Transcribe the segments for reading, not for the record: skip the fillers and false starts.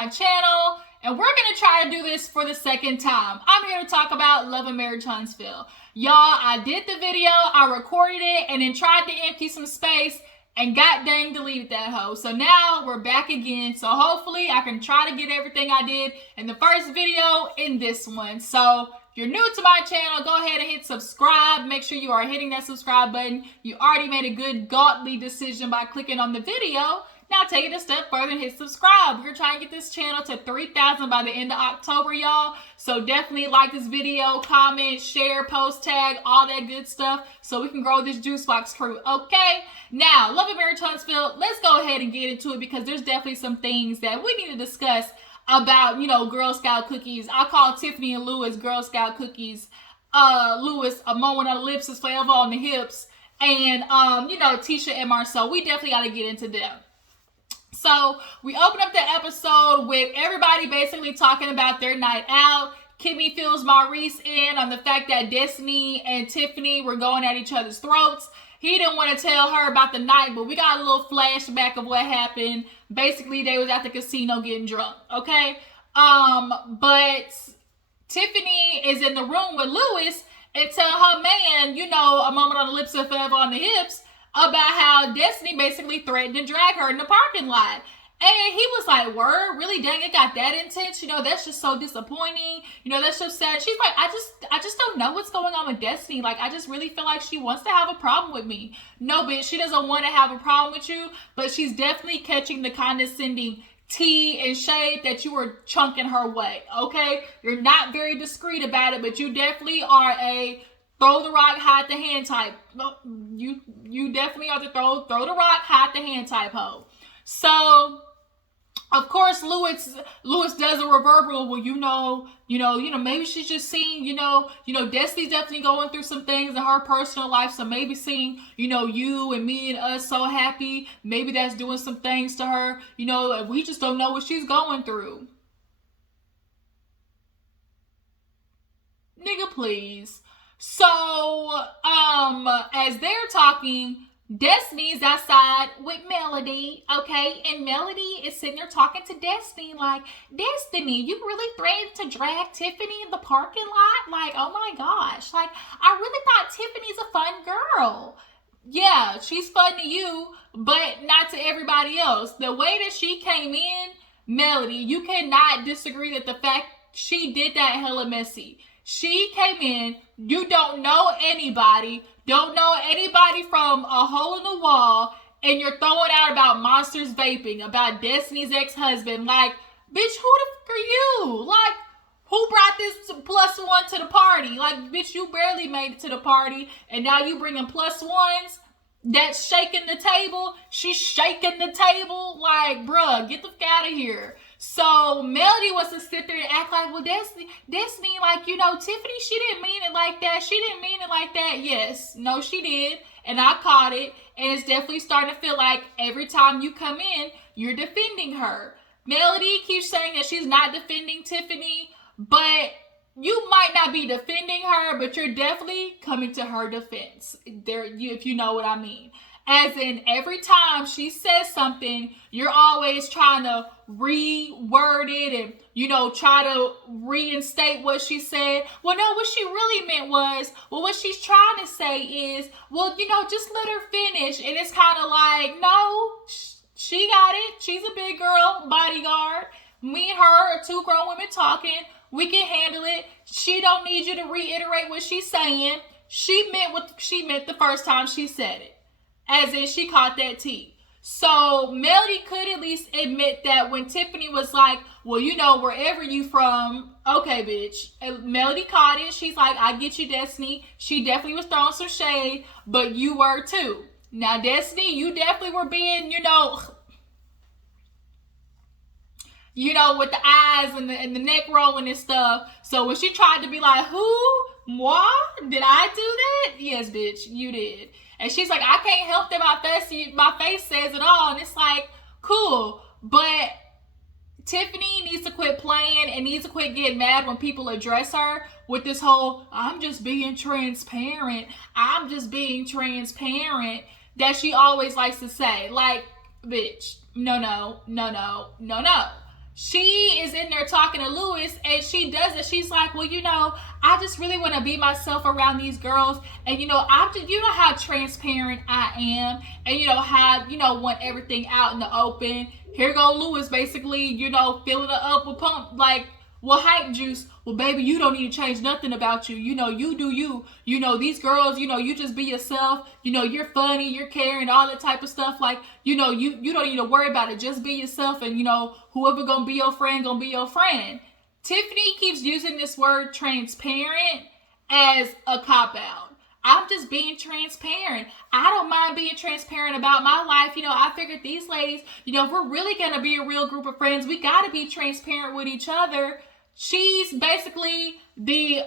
my channel, and we're gonna try to do this for the second time. I'm here to talk about Love and Marriage Huntsville. Y'all, I did the video, I recorded it, and then tried to empty some space, and god dang deleted that hoe. So now we're back again, so hopefully I can try to get everything I did in the first video in this one. So if you're new to my channel, go ahead and hit subscribe. Make sure you are hitting that subscribe button. You already made a good godly decision by clicking on the video. Now take it a step further and hit subscribe. We're trying to get this channel to 3,000 by the end of October, y'all. So definitely like this video, comment, share, post, tag, all that good stuff so we can grow this juice box crew, okay? Now, Love and Marriage Huntsville, let's go ahead and get into it because there's definitely some things that we need to discuss about, you know, Girl Scout cookies. I call Tiffany and Lewis Girl Scout cookies. Lewis, a moment on the lips is forever on the hips. And, you know, Tisha and Marsau, we definitely got to get into them. So we open up the episode with everybody basically talking about their night out. Kimmy fills Maurice in on the fact that Destiny and Tiffany were going at each other's throats. He didn't want to tell her about the night, but we got a little flashback of what happened. Basically, they was at the casino getting drunk, okay? But Tiffany is in the room with Lewis and tell her man, you know, a moment on the lips and forever on the hips, about how Destiny basically threatened to drag her in the parking lot. And he was like, word? Really? Dang, it got that intense? You know, that's just so disappointing. You know, that's so sad. She's like, I just don't know what's going on with Destiny. Like, I just really feel like she wants to have a problem with me. No, bitch, she doesn't want to have a problem with you, but she's definitely catching the condescending tea and shade that you were chunking her way, okay? You're not very discreet about it, but you definitely are a throw the rock, hide the hand type. You definitely are the throw the rock, hide the hand type hoe. So, of course, Lewis does a reverbal. Well, you know, maybe she's just seeing, you know, Destiny's definitely going through some things in her personal life. So maybe seeing, you know, you and me and us so happy, maybe that's doing some things to her. You know, we just don't know what she's going through. Nigga, please. So, as they're talking, Destiny's outside with Melody, okay? And Melody is sitting there talking to Destiny like, Destiny, you really threatened to drag Tiffany in the parking lot? Like, oh my gosh. Like, I really thought Tiffany's a fun girl. Yeah, she's fun to you, but not to everybody else. The way that she came in, Melody, you cannot disagree that the fact she did that hella messy. She came in, you don't know anybody from a hole in the wall, and you're throwing out about Monsters vaping, about Destiny's ex-husband. Like, bitch, who the fuck are you? Like, who brought this +1 to the party? Like, bitch, you barely made it to the party, and now you bringing +1s? That's shaking the table. She's shaking the table. Like, bruh, get the fuck out of here. So Melody wants to sit there and act like, well, Destiny, like, you know, Tiffany, she didn't mean it like that. She didn't mean it like that. Yes, no, she did. And I caught it. And it's definitely starting to feel like every time you come in, you're defending her. Melody keeps saying that she's not defending Tiffany, but you might not be defending her, but you're definitely coming to her defense. If you know what I mean. As in, every time she says something, you're always trying to reword it and, you know, try to reinstate what she said. Well, no, what she really meant was, well, what she's trying to say is, well, you know, just let her finish. And it's kind of like, no, she got it. She's a big girl bodyguard. Me and her are two grown women talking. We can handle it. She don't need you to reiterate what she's saying. She meant what she meant the first time she said it. As in, she caught that tea. So Melody could at least admit that when Tiffany was like, well, you know, wherever you from, okay, bitch. And Melody caught it. She's like, I get you, Destiny. She definitely was throwing some shade, but you were too. Now, Destiny, you definitely were being, you know, with the eyes and the neck rolling and stuff. So when she tried to be like, who? Moi? Did I do that? Yes, bitch, you did. And she's like, I can't help that my face says it all. And it's like, cool. But Tiffany needs to quit playing and needs to quit getting mad when people address her with this whole, I'm just being transparent. I'm just being transparent that she always likes to say. Like, bitch, no. she is in there talking to Lewis, and she does it. She's like, well, I just really want to be myself around these girls, and I'm just, how transparent I am, and how want everything out in the open. Here go Lewis, basically, filling it up with pump, like, well, hype juice. Well, baby, you don't need to change nothing about you. You do you. These girls, you just be yourself. You're funny, you're caring, all that type of stuff. Like, you don't need to worry about it. Just be yourself, and whoever gonna be your friend, gonna be your friend. Tiffany keeps using this word transparent as a cop-out. I'm just being transparent. I don't mind being transparent about my life. I figured these ladies, if we're really going to be a real group of friends, we got to be transparent with each other. She's basically the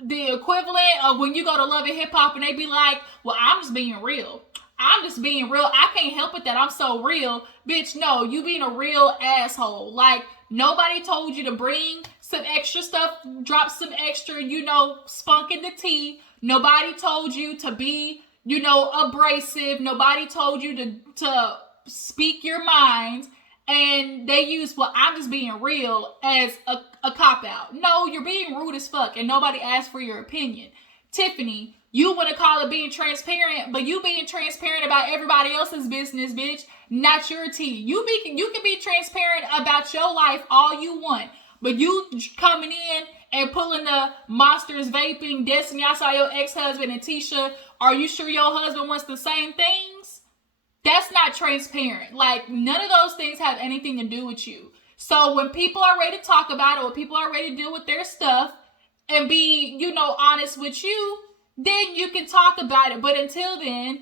equivalent of when you go to Love and Hip Hop and they be like, well, I'm just being real. I'm just being real. I can't help it that I'm so real. Bitch, no, you being a real asshole. Like, nobody told you to bring some extra stuff, drop some extra, spunk in the tea. Nobody told you to be, abrasive. Nobody told you to speak your mind. And they use, well, I'm just being real as a cop-out. No, you're being rude as fuck, and nobody asked for your opinion. Tiffany, you want to call it being transparent, but you being transparent about everybody else's business, bitch, not your tea. You can be transparent about your life all you want, but you coming in and pulling the Monsters vaping, Destiny, I saw your ex-husband, and Tisha, are you sure your husband wants the same things? That's not transparent. Like, none of those things have anything to do with you. So when people are ready to talk about it, when people are ready to deal with their stuff and be, honest with you, then you can talk about it. But until then,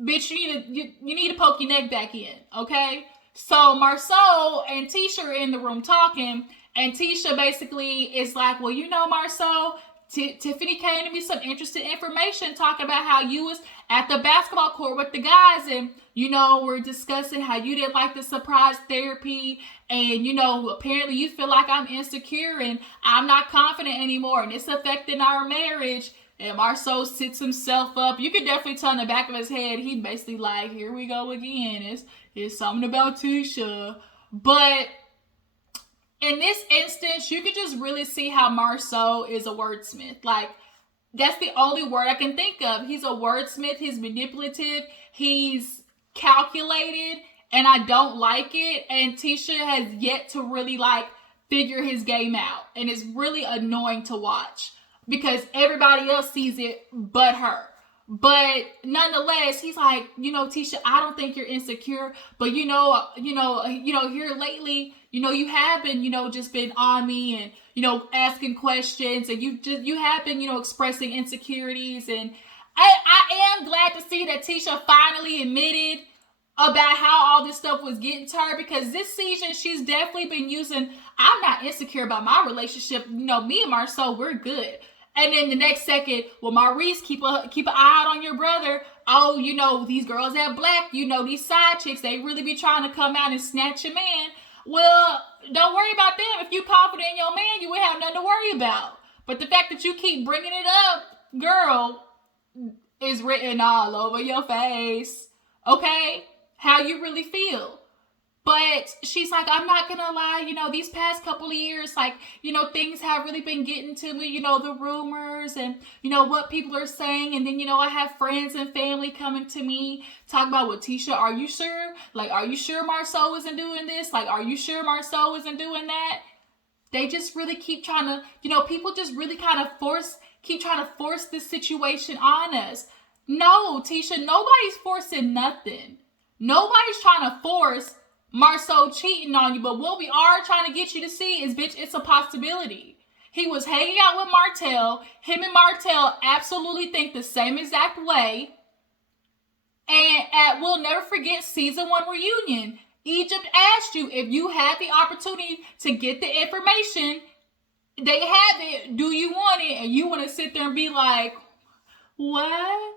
bitch, you need to poke your neck back in, okay? So Marsau and Tisha are in the room talking, and Tisha basically is like, well, Marsau, Tiffany came to me some interesting information talking about how you was at the basketball court with the guys, and we're discussing how you didn't like the surprise therapy, and apparently you feel like I'm insecure and I'm not confident anymore, and it's affecting our marriage. And Marsau sits himself up. You could definitely tell in the back of his head, he basically like, here we go again. It's something about Tisha. But in this instance, you could just really see how Marsau is a wordsmith. Like, that's the only word I can think of. He's a wordsmith. He's manipulative. He's calculated. And I don't like it. And Tisha has yet to really, figure his game out. And it's really annoying to watch, because everybody else sees it but her. But nonetheless, he's like, Tisha, I don't think you're insecure, but here lately, you have been, just been on me and, asking questions, and you have been, expressing insecurities. And I am glad to see that Tisha finally admitted about how all this stuff was getting to her, because this season she's definitely been using, I'm not insecure about my relationship. Me and Marsau, we're good. And then the next second, well, Maurice, keep an eye out on your brother. Oh, these girls at Black, these side chicks, they really be trying to come out and snatch your man. Well, don't worry about them. If you confident in your man, you wouldn't have nothing to worry about. But the fact that you keep bringing it up, girl, is written all over your face. Okay? How you really feel. But she's like, I'm not going to lie, these past couple of years, things have really been getting to me, the rumors and, what people are saying. And then, I have friends and family coming to me, talking about, well, Tisha, are you sure? Are you sure Marsau isn't doing this? Are you sure Marsau isn't doing that? They just really keep trying to, people just really keep trying to force this situation on us. No, Tisha, nobody's forcing nothing. Nobody's trying to force Marsau cheating on you, but what we are trying to get you to see is, bitch, it's a possibility. He was hanging out with Martell. Him and Martell absolutely think the same exact way. And we'll never forget season 1 reunion. Egypt asked you if you had the opportunity to get the information. They have it. Do you want it? And you want to sit there and be like, what?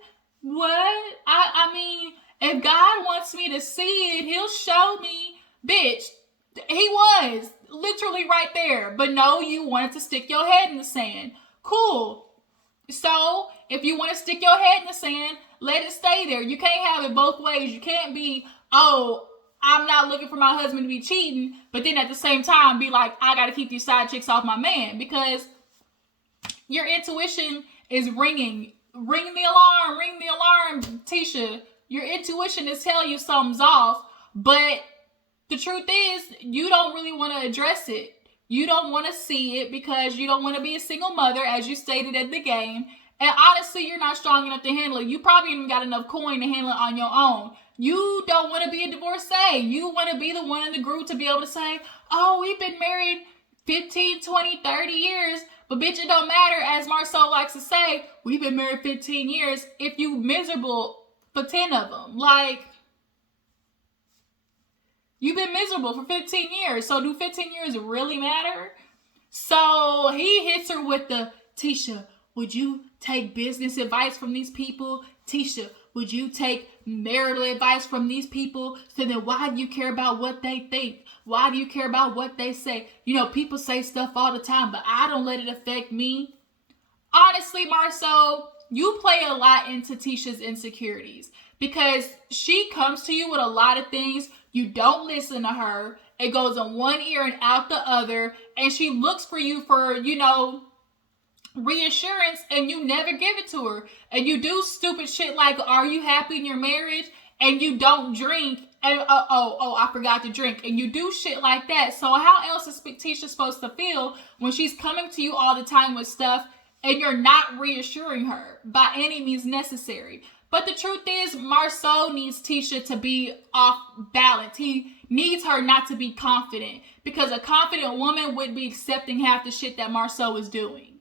I mean, if God wants me to see it, he'll show me. Bitch, he was literally right there. But no, you wanted to stick your head in the sand. Cool. So, if you want to stick your head in the sand, let it stay there. You can't have it both ways. You can't be, I'm not looking for my husband to be cheating, but then at the same time be like, I gotta keep these side chicks off my man, because your intuition is ringing. Ring the alarm, Tisha. Your intuition is telling you something's off, but the truth is, you don't really want to address it. You don't want to see it because you don't want to be a single mother, as you stated at the game. And honestly, you're not strong enough to handle it. You probably even got enough coin to handle it on your own. You don't want to be a divorcee. You want to be the one in the group to be able to say, oh, we've been married 15, 20, 30 years. But bitch, it don't matter. As Marsau likes to say, we've been married 15 years if you miserable for 10 of them. Like, you've been miserable for 15 years. So do 15 years really matter? So he hits her with the, Tisha, would you take business advice from these people? Tisha, would you take marital advice from these people? So then why do you care about what they think? Why do you care about what they say? You know, people say stuff all the time, but I don't let it affect me. Honestly, Marsau, you play a lot into Tisha's insecurities because she comes to you with a lot of things. You don't listen to her. It goes in one ear and out the other. And she looks for you for, you know, reassurance, and you never give it to her. And you do stupid shit like, are you happy in your marriage? And you don't drink. And I forgot to drink. And you do shit like that. So how else is Tisha supposed to feel when she's coming to you all the time with stuff and you're not reassuring her by any means necessary? But the truth is, Marsau needs Tisha to be off balance. He needs her not to be confident, because a confident woman would be accepting half the shit that Marsau is doing.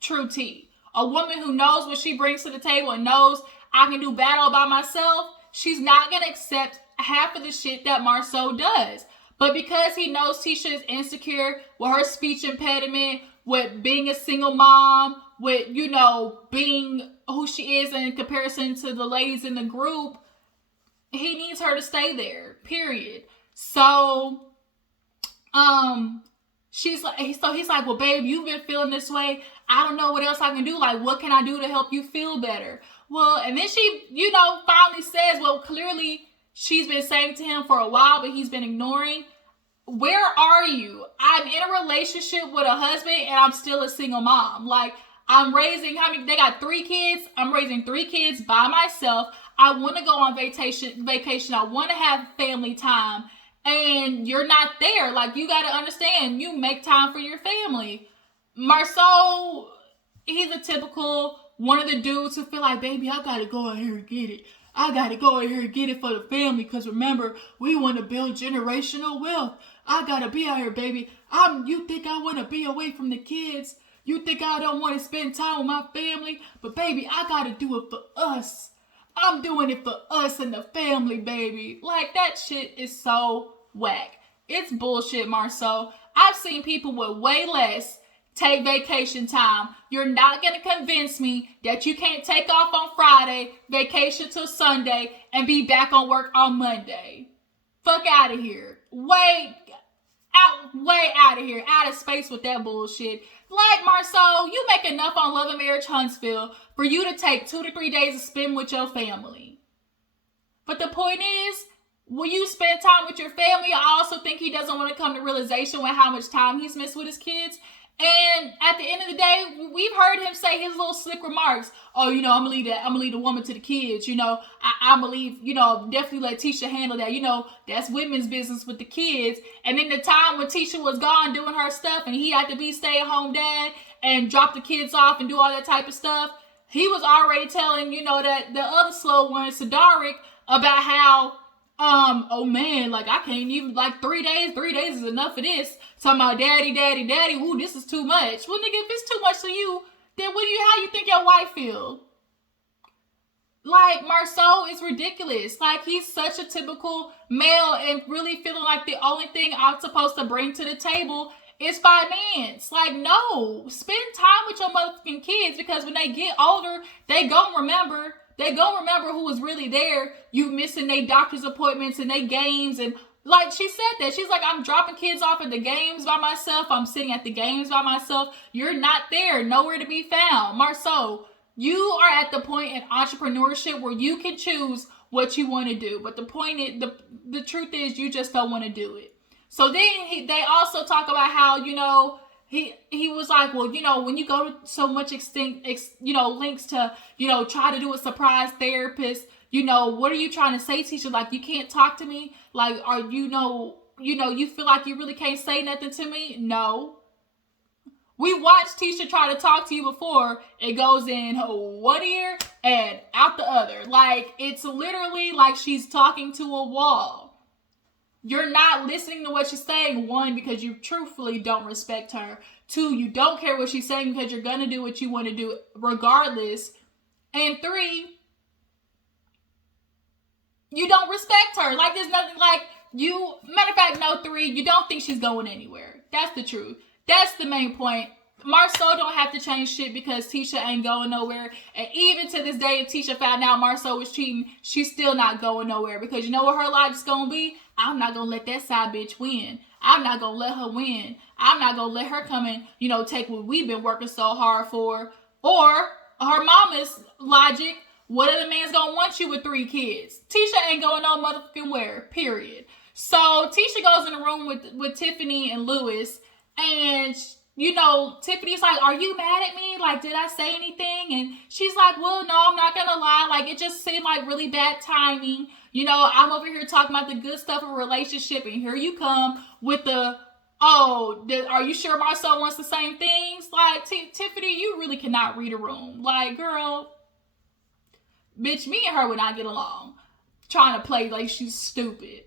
True tea. A woman who knows what she brings to the table and knows I can do battle by myself, she's not going to accept half of the shit that Marsau does. But because he knows Tisha is insecure with her speech impediment, with being a single mom, with, you know, being who she is in comparison to the ladies in the group, he needs her to stay there, period. So, he's like, well, babe, you've been feeling this way. I don't know what else I can do. Like, what can I do to help you feel better? Well, and then she, you know, finally says, well, clearly she's been saying to him for a while, but he's been ignoring. Where are you? I'm in a relationship with a husband and I'm still a single mom. Like, I'm raising, they got 3 kids. I'm raising 3 kids by myself. I want to go on vacation. I want to have family time. And you're not there. Like, you got to understand, you make time for your family. Marsau, he's a typical one of the dudes who feel like, baby, I got to go out here and get it. I got to go out here and get it for the family. Because remember, we want to build generational wealth. I got to be out here, baby. You think I want to be away from the kids? You think I don't want to spend time with my family? But baby, I got to do it for us. I'm doing it for us and the family, baby. Like, that shit is so whack. It's bullshit, Marsau. I've seen people with way less take vacation time. You're not going to convince me that you can't take off on Friday, vacation till Sunday, and be back on work on Monday. Fuck out of here. Way out of here. Out of space with that bullshit. Like, Marsau, you make enough on Love and Marriage Huntsville for you to take 2 to 3 days to spend with your family. But the point is, when you spend time with your family, I also think he doesn't want to come to realization with how much time he's missed with his kids. And at the end of the day, we've heard him say his little slick remarks. Oh, you know, I'm gonna leave the woman to the kids. You know, I'm gonna leave, you know, definitely let Tisha handle that. You know, that's women's business with the kids. And in the time when Tisha was gone doing her stuff and he had to be stay-at-home dad and drop the kids off and do all that type of stuff, he was already telling, you know, that the other slow one, Sadarik, about how, oh man, like I can't even, like 3 days is enough of this. Talking about daddy, ooh, this is too much. Well, nigga, if it's too much to you, then how you think your wife feel? Like, Marsau is ridiculous. Like, he's such a typical male and really feeling like the only thing I'm supposed to bring to the table is finance. Like, no, spend time with your motherfucking kids, because when they get older, they gon' remember who was really there. You missing their doctor's appointments and their games. And like, she said that. She's like, I'm dropping kids off at the games by myself. I'm sitting at the games by myself. You're not there. Nowhere to be found. Marsau, You are at the point in entrepreneurship where you can choose what you want to do. But the point is, the truth is, you just don't want to do it. So then they also talk about how, he was like, well, when you go to so much links to, try to do a surprise therapist, what are you trying to say, Tisha? Like, you can't talk to me? Like, are you feel like you really can't say nothing to me? No. We watched Tisha try to talk to you before. It goes in one ear and out the other. Like, it's literally like she's talking to a wall. You're not listening to what she's saying. One, because you truthfully don't respect her. Two, you don't care what she's saying because you're going to do what you want to do regardless. And three, you don't respect her. Like, there's nothing like you. Matter of fact, no, three, you don't think she's going anywhere. That's the truth. That's the main point. Marsau don't have to change shit because Tisha ain't going nowhere. And even to this day, if Tisha found out Marsau was cheating, she's still not going nowhere. Because you know what her logic's going to be? I'm not going to let that side bitch win. I'm not going to let her win. I'm not going to let her come and, take what we've been working so hard for. Or her mama's logic, what other man's going to want you with 3 kids? Tisha ain't going no motherfucking where, period. So Tisha goes in the room with Tiffany and Lewis. And, Tiffany's like, are you mad at me? Like, did I say anything? And she's like, well, no, I'm not going to lie. Like, it just seemed like really bad timing. I'm over here talking about the good stuff of a relationship. And here you come with are you sure Marsau wants the same things? Like, Tiffany, you really cannot read a room. Like, girl, bitch, me and her would not get along. Trying to play like she's stupid.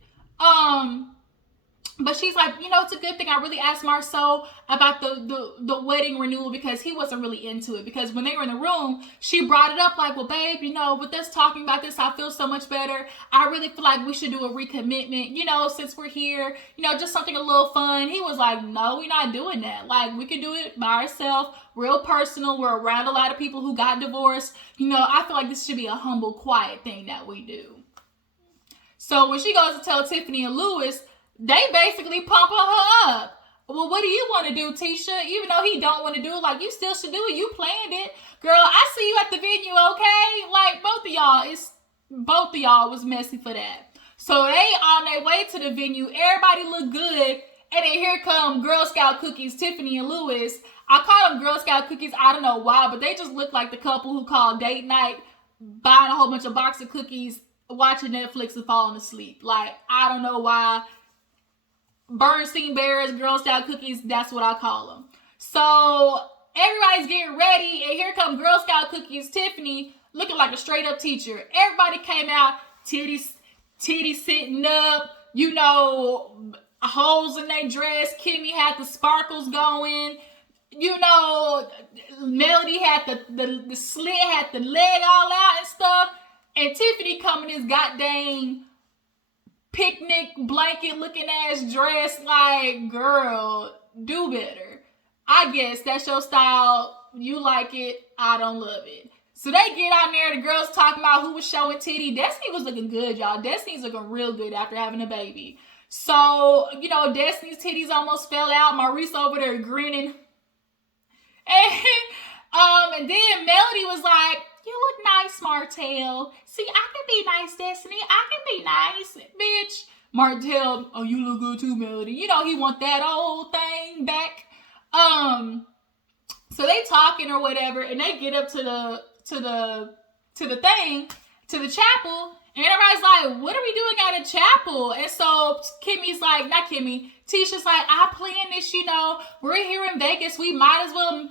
But she's like, it's a good thing I really asked Marsau about the wedding renewal because he wasn't really into it. Because when they were in the room, she brought it up like, well, babe, with us talking about this, I feel so much better. I really feel like we should do a recommitment, since we're here, just something a little fun. He was like, no, we're not doing that. Like, we can do it by ourselves, real personal. We're around a lot of people who got divorced. I feel like this should be a humble, quiet thing that we do. So when she goes to tell Tiffany and Lewis, they basically pumping her up. Well, what do you want to do, Tisha? Even though he don't want to do it, like, you still should do it. You planned it. Girl, I see you at the venue, okay? Like, both of y'all was messy for that. So they on their way to the venue. Everybody look good. And then here come Girl Scout cookies, Tiffany and Lewis. I call them Girl Scout cookies. I don't know why, but they just look like the couple who called date night, buying a whole bunch of box of cookies, watching Netflix and falling asleep. Like, I don't know why. Bernstein Bears, Girl Scout cookies, that's what I call them. So everybody's getting ready, and here come Girl Scout cookies, Tiffany, looking like a straight up teacher. Everybody came out, titties sitting up, holes in their dress. Kimmy had the sparkles going. Melody had the slit, had the leg all out and stuff. And Tiffany coming in this goddamn picnic blanket looking ass dress. Like, girl, do better. I guess that's your style. You like it. I don't love it. So they get out there. The girls talking about who was showing titty. Destiny was looking good, y'all. Destiny's looking real good after having a baby. So, Destiny's titties almost fell out. Maurice over there grinning. And then Melody was like, you look nice, Martell. See, I can be nice, Destiny. I can be nice, bitch. Martell, oh, you look good too, Melody. He want that old thing back. So they talking or whatever, and they get up to the chapel, and everybody's like, what are we doing at a chapel? And so Kimmy's like, not Kimmy, Tisha's like, I planned this, we're here in Vegas. We might as well,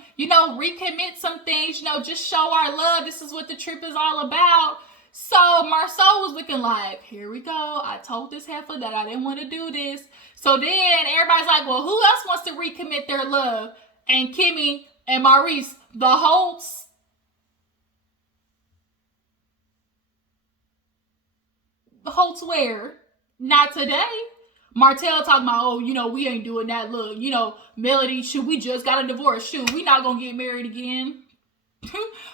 recommit some things, just show our love. This is what the trip is all about. So Marsau was looking like, here we go. I told this heifer that I didn't want to do this. So then everybody's like, well, who else wants to recommit their love? And Kimmy and Maurice, the Holtz, where? Not today. Martell talking about, oh, we ain't doing that. Look, Melody, shoot, we just got a divorce. Shoot, we not gonna get married again.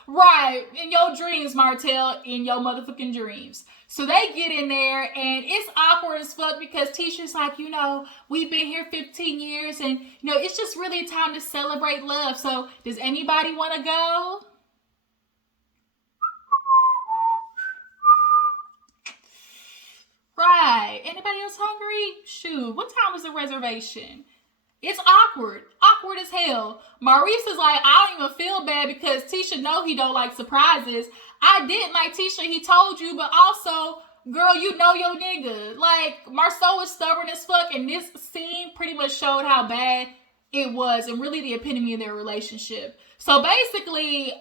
Right, in your dreams, Martell, in your motherfucking dreams. So they get in there, and it's awkward as fuck because Tisha's like, we've been here 15 years, and, it's just really time to celebrate love. So does anybody want to go? was hungry. Shoot, what time was the reservation? It's awkward as hell. Maurice is like, I don't even feel bad because Tisha know he don't like surprises. I didn't like Tisha, he told you, but also, girl, you know your nigga. Like, Marsau is stubborn as fuck, and this scene pretty much showed how bad it was and really the epitome of their relationship. So basically,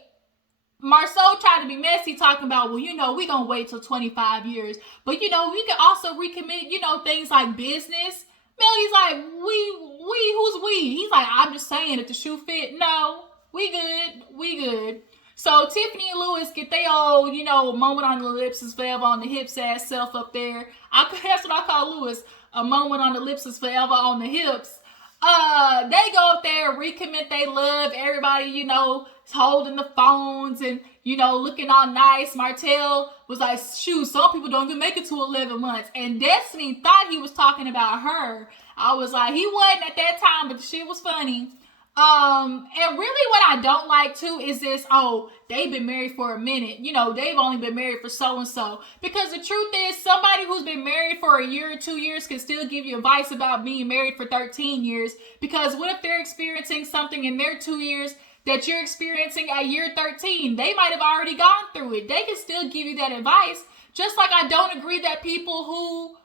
Marsau tried to be messy, talking about, well, you know, we gonna wait till 25 years. But, you know, we can also recommit, you know, things like business. Melody's like, who's we? He's like, I'm just saying, if the shoe fit, no, we good. So Tiffany and Lewis get their old, you know, moment on the lips is forever on the hips ass self up there. That's what I call Lewis, a moment on the lips is forever on the hips. They go up there, recommit they love. Everybody, you know, holding the phones and, you know, looking all nice. Martell was like, shoot, some people don't even make it to 11 months. And Destiny thought he was talking about her. I was like, he wasn't at that time, but the shit was funny. And really what I don't like too is this, oh, they've been married for a minute. You know, they've only been married for so-and-so. Because the truth is, somebody who's been married for a year or 2 years can still give you advice about being married for 13 years. Because what if they're experiencing something in their 2 years that you're experiencing at year 13? They might have already gone through it. They can still give you that advice. Just like I don't agree that people who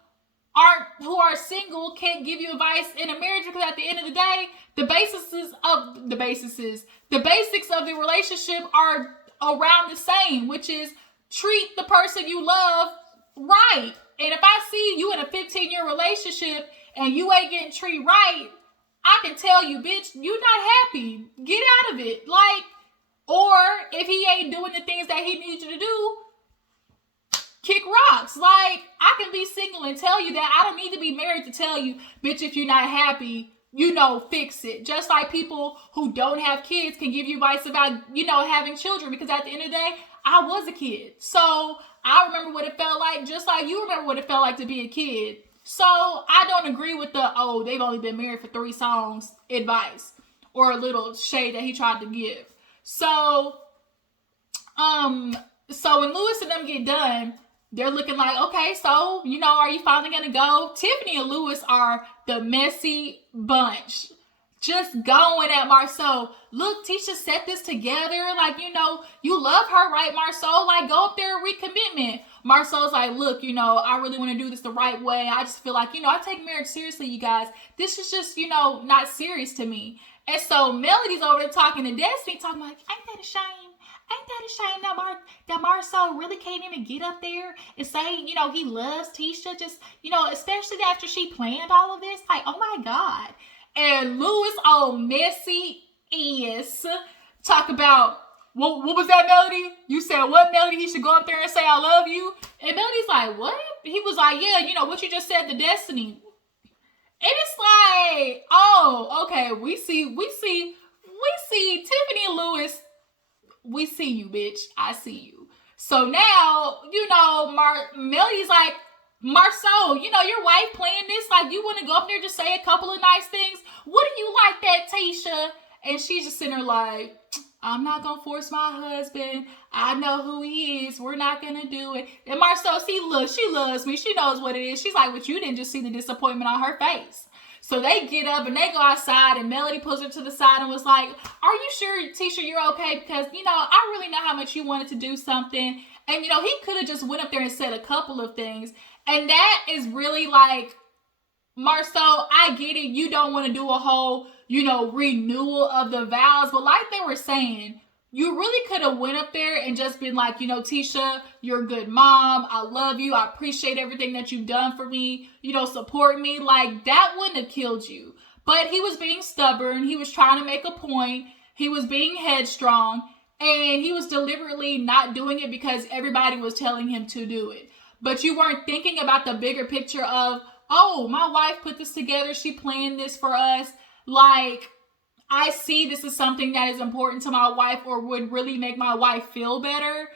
are single can't give you advice in a marriage, because at the end of the day, the basics of the relationship are around the same, which is treat the person you love right. And if I see you in a 15-year relationship and you ain't getting treated right, I can tell you, bitch, you not happy. Get out of it. Like, or if he ain't doing the things that he needs you to do, kick rocks. Like, I can be single and tell you that. I don't need to be married to tell you, bitch, if you're not happy, you know, fix it. Just like people who don't have kids can give you advice about, you know, having children, because at the end of the day, I was a kid. So I remember what it felt like, just like you remember what it felt like to be a kid. So I don't agree with the, oh, they've only been married for 3 songs advice, or a little shade that he tried to give. So when Lewis and them get done, they're looking like, okay, so, you know, are you finally going to go? Tiffany and Lewis are the messy bunch. Just going at Marsau. Look, Tisha set this together. Like, you know, you love her, right, Marsau? Like, go up there and recommitment. Marsau's like, look, you know, I really want to do this the right way. I just feel like, you know, I take marriage seriously, you guys. This is just, you know, not serious to me. And so Melody's over there talking to Destiny, talking like, ain't that a shame? Ain't that a shame that Marsau really can't even get up there and say, you know, he loves Tisha? Just, you know, especially after she planned all of this. Like, oh my God. And Lewis, all messy ass, talk about, what was that, Melody? You said what, Melody? He should go up there and say, I love you? And Melody's like, what? He was like, yeah, you know, what you just said to Destiny. And it's like, oh, okay, we see Tiffany and Lewis. We see you, bitch. I see you. So now, you know, Melody's like, Marsau, you know, your wife playing this, like, you want to go up there and just say a couple of nice things? Wouldn't you like that, Tisha? And she's just sitting there like, I'm not going to force my husband. I know who he is. We're not going to do it. And Marsau, see, look, she loves me. She knows what it is. She's like, but you didn't just see the disappointment on her face. So they get up and they go outside, and Melody pulls her to the side and was like, are you sure, Tisha, you're okay? Because, you know, I really know how much you wanted to do something. And, you know, he could have just went up there and said a couple of things. And that is really like, Marsau, I get it. You don't want to do a whole, you know, renewal of the vows. But like they were saying, you really could have went up there and just been like, you know, Tisha, you're a good mom. I love you. I appreciate everything that you've done for me. You know, support me. Like, that wouldn't have killed you. But he was being stubborn. He was trying to make a point. He was being headstrong. And he was deliberately not doing it because everybody was telling him to do it. But you weren't thinking about the bigger picture of, oh, my wife put this together. She planned this for us. Like, I see this is something that is important to my wife or would really make my wife feel better.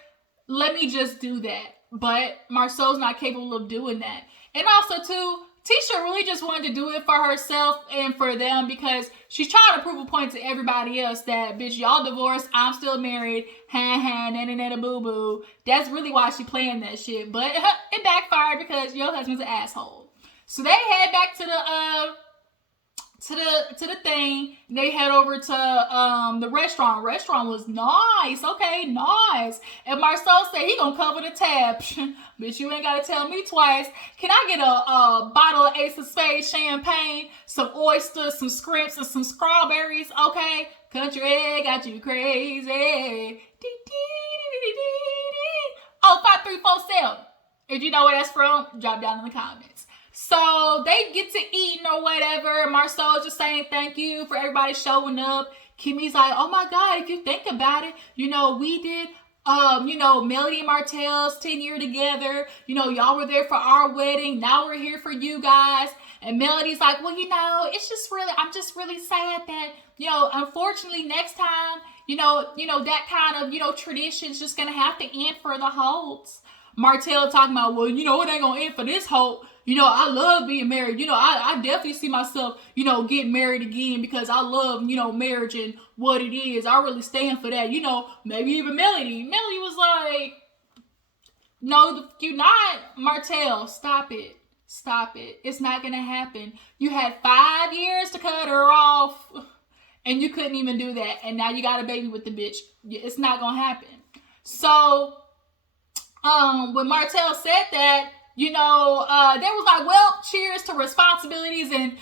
Let me just do that. But Marsau's not capable of doing that. And also, too, Tisha really just wanted to do it for herself and for them because she's trying to prove a point to everybody else that, bitch, y'all divorced, I'm still married, nana, boo-boo. That's really why she playing that shit. But it backfired because your husband's an asshole. So they head back to the thing. They head over to the restaurant. Restaurant was nice. Okay, nice. And Marsau said he gonna cover the tab. Bitch, you ain't gotta tell me twice. Can I get a bottle of Ace of Spades champagne, some oysters, some scrimps, and some strawberries? Okay, country egg got you crazy. Oh, 5347. If you know where that's from, drop down in the comments. So they get to eating or whatever. Marsau's just saying thank you for everybody showing up. Kimmy's like, oh my God, if you think about it, we did, Melody and Martell's 10-year together. Y'all were there for our wedding. Now we're here for you guys. And Melody's like, well, it's just really, I'm just really sad that, unfortunately next time, that kind of, tradition's just going to have to end for the Holts. Martell talking about, well, it ain't going to end for this Holt. I love being married. I definitely see myself, getting married again because I love, marriage and what it is. I really stand for that. Maybe even Melody. Melody was like, no, you're not. Martell, stop it. Stop it. It's not going to happen. You had 5 years to cut her off and you couldn't even do that. And now you got a baby with the bitch. It's not going to happen. So, when Martell said that, they was like, well, cheers to responsibilities and,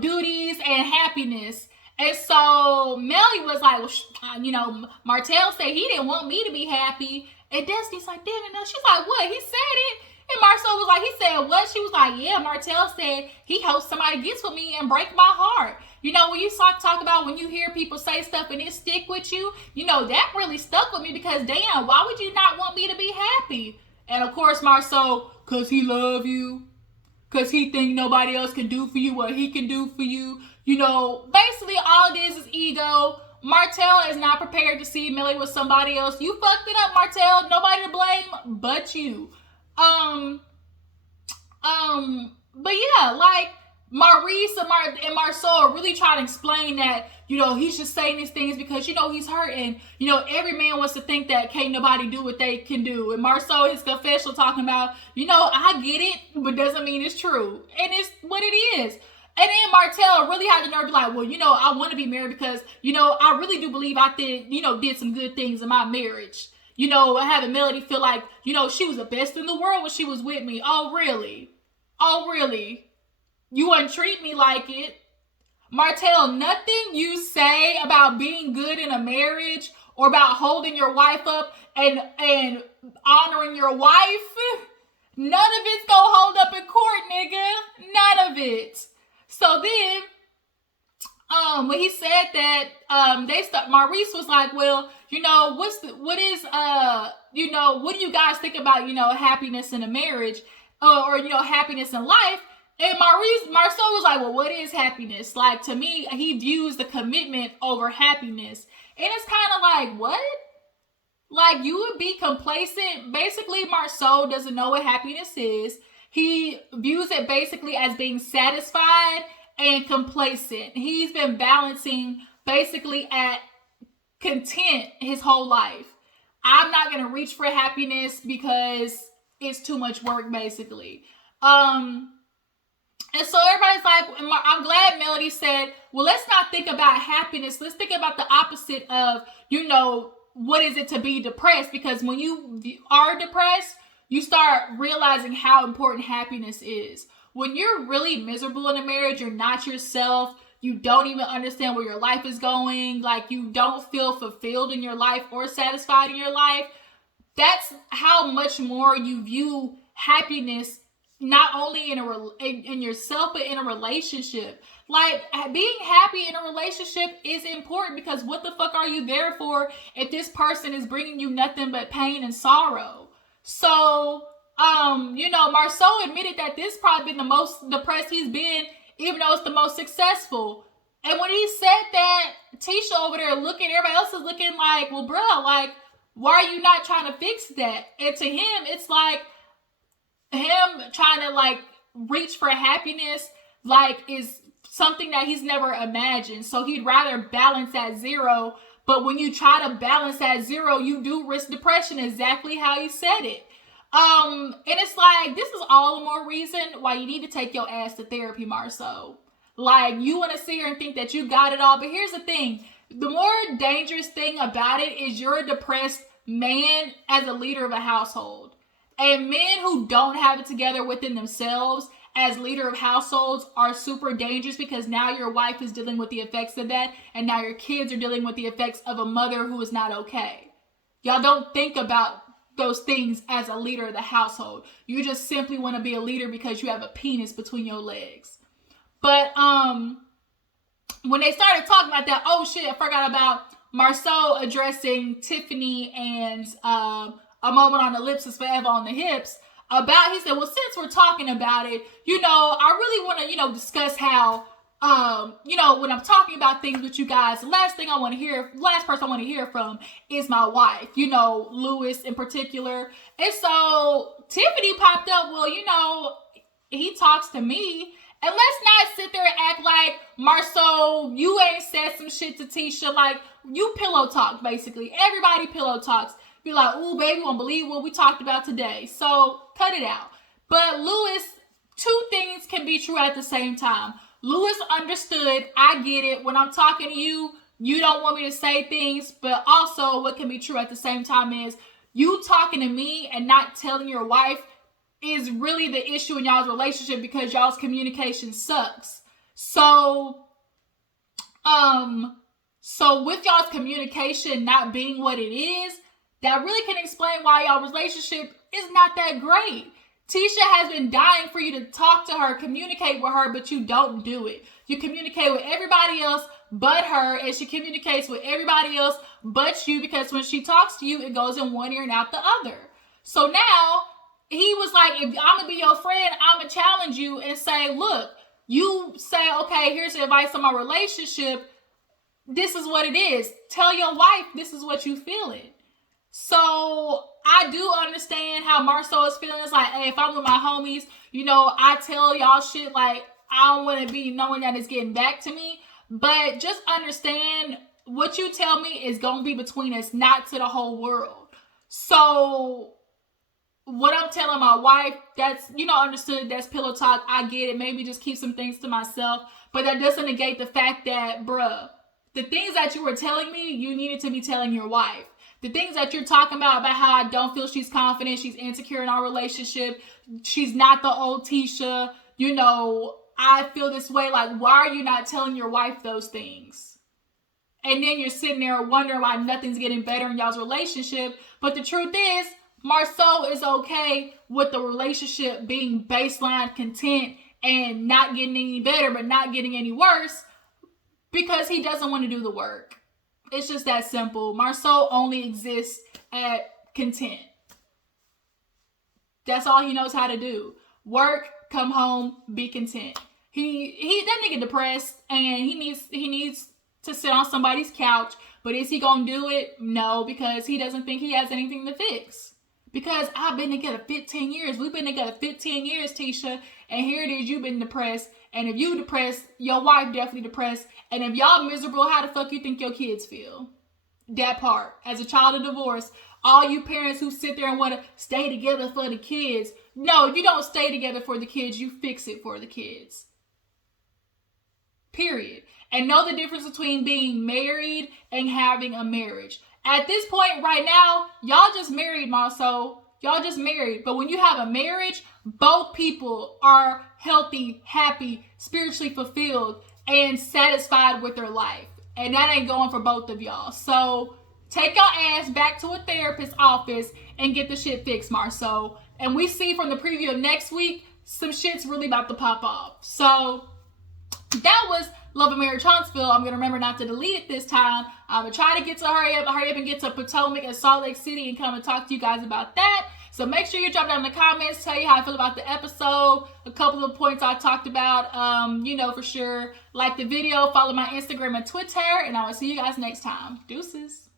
duties and happiness. And so Melly was like, well, Martell said he didn't want me to be happy. And Destiny's like, damn it, no. She's like, what? He said it. And Marsau was like, he said what? She was like, yeah, Martell said he hopes somebody gets with me and break my heart. When you talk about when you hear people say stuff and it stick with you, that really stuck with me because damn, why would you not want me to be happy? And of course, Marsau, because he love you, because he think nobody else can do for you what he can do for you. Basically all this is ego. Martell is not prepared to see Melly with somebody else. You fucked it up, Martell. Nobody to blame but you. But yeah, like Maurice and Marsau are really trying to explain that, he's just saying these things because, he's hurting. Every man wants to think that can't nobody do what they can do. And Marsau, his confessional talking about, I get it, but doesn't mean it's true. And it's what it is. And then Martell really had the nerve to be like, well, I want to be married because, I really do believe I did some good things in my marriage. Having Melody feel like, she was the best in the world when she was with me. Oh, really? Oh, really? You wouldn't treat me like it. Martell, nothing you say about being good in a marriage or about holding your wife up and honoring your wife, none of it's gonna hold up in court, nigga. None of it. So then, when he said that, Maurice was like, well, what do you guys think about, happiness in a marriage or happiness in life? And Marsau was like, well, what is happiness? Like, to me, he views the commitment over happiness. And it's kind of like, what? Like, you would be complacent. Basically, Marsau doesn't know what happiness is. He views it basically as being satisfied and complacent. He's been balancing basically at content his whole life. I'm not going to reach for happiness because it's too much work, basically. And so everybody's like, I'm glad Melody said, well, let's not think about happiness. Let's think about the opposite of, what is it to be depressed? Because when you are depressed, you start realizing how important happiness is. When you're really miserable in a marriage, you're not yourself. You don't even understand where your life is going. Like, you don't feel fulfilled in your life or satisfied in your life. That's how much more you view happiness, not only in yourself, but in a relationship. Like, being happy in a relationship is important because what the fuck are you there for if this person is bringing you nothing but pain and sorrow? So, Marsau admitted that this probably been the most depressed he's been, even though it's the most successful. And when he said that, Tisha over there everybody else is looking like, well, bro, like, why are you not trying to fix that? And to him, it's like, him trying to like reach for happiness like is something that he's never imagined. So he'd rather balance at zero. But when you try to balance at zero, you do risk depression, exactly how he said it. And it's like, this is all the more reason why you need to take your ass to therapy, Marsau. Like, you want to sit here and think that you got it all, but here's the thing. The more dangerous thing about it is you're a depressed man as a leader of a household. And men who don't have it together within themselves as leader of households are super dangerous, because now your wife is dealing with the effects of that, and now your kids are dealing with the effects of a mother who is not okay. Y'all don't think about those things as a leader of the household. You just simply want to be a leader because you have a penis between your legs. But when they started talking about that, oh shit, I forgot about Marsau addressing Tiffany and a moment on the lips is forever on the hips. He said, well, since we're talking about it, I really want to, discuss how, when I'm talking about things with you guys, the last person I want to hear from is my wife, Lewis in particular. And so Tiffany popped up, well, he talks to me. And let's not sit there and act like, Marsau, you ain't said some shit to Tisha. Like, you pillow talk, basically. Everybody pillow talks. Be like, ooh, baby, won't believe what we talked about today. So, cut it out. But Lewis, two things can be true at the same time. Lewis understood, I get it. When I'm talking to you, you don't want me to say things. But also, what can be true at the same time is, you talking to me and not telling your wife is really the issue in y'all's relationship, because y'all's communication sucks. So with y'all's communication not being what it is, that really can explain why y'all relationship is not that great. Tisha has been dying for you to talk to her, communicate with her, but you don't do it. You communicate with everybody else but her, and she communicates with everybody else but you, because when she talks to you, it goes in one ear and out the other. So now, he was like, if I'm going to be your friend, I'm going to challenge you and say, look, you say, okay, here's the advice on my relationship. This is what it is. Tell your wife this is what you feeling. So I do understand how Marsau is feeling. It's like, hey, if I'm with my homies, I tell y'all shit like, I don't want to be knowing that it's getting back to me. But just understand, what you tell me is going to be between us, not to the whole world. So what I'm telling my wife, that's, understood, that's pillow talk. I get it. Maybe just keep some things to myself. But that doesn't negate the fact that, bruh, the things that you were telling me, you needed to be telling your wife. The things that you're talking about how I don't feel she's confident, she's insecure in our relationship, she's not the old Tisha, I feel this way. Like, why are you not telling your wife those things? And then you're sitting there wondering why nothing's getting better in y'all's relationship. But the truth is, Marsau is okay with the relationship being baseline content and not getting any better, but not getting any worse, because he doesn't want to do the work. It's just that simple. Marsau only exists at content. That's all he knows how to do. Work, come home, be content. That nigga depressed, and he needs to sit on somebody's couch. But is he gonna do it? No, because he doesn't think he has anything to fix. Because I've been together 15 years. We've been together 15 years, Tisha. And here it is, you've been depressed. And if you depressed, your wife definitely depressed. And if y'all miserable, how the fuck you think your kids feel? That part. As a child of divorce, all you parents who sit there and want to stay together for the kids. No, you don't stay together for the kids. You fix it for the kids. Period. And know the difference between being married and having a marriage. At this point right now, y'all just married, Marsau. Y'all just married. But when you have a marriage, both people are healthy, happy, spiritually fulfilled, and satisfied with their life. And that ain't going for both of y'all. So take your ass back to a therapist's office and get the shit fixed, Marsau. And we see from the preview of next week, some shit's really about to pop off. So that was Love and Marriage Huntsville. I'm going to remember not to delete it this time. I'm going to try to hurry up and get to Potomac and Salt Lake City and come and talk to you guys about that. So make sure you drop down in the comments, tell you how I feel about the episode, a couple of points I talked about, for sure. Like the video, follow my Instagram and Twitter, and I will see you guys next time. Deuces.